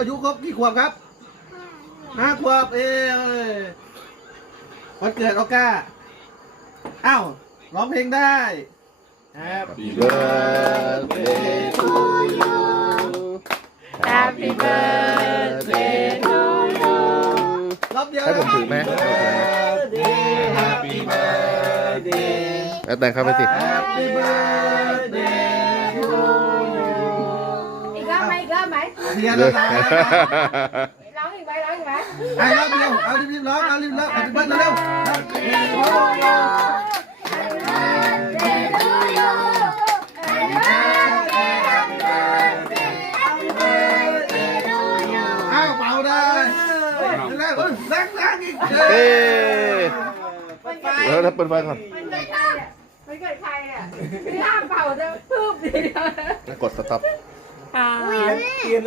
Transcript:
อายุครบกี่ขวบครับ ห้าขวบ เออวันเกิดออก้า อ้าวร้องเพลงได้ Happy birthday to you Happy birthday to you ให้ผมถือไหม Happy birthday แต่เข้าไปสิ Happy birthday ได้ไหมร้องอีกไหมร้องอีกไหมร้องเร็วร้องร้องร้องร้องร้องเฮ้ยแล้วเปิดไฟก่อนไม่เกิดใครอ่ะไม่ห้ามเป่าจะพืบดีแล้วกดสต็อป Uh, um, Wait,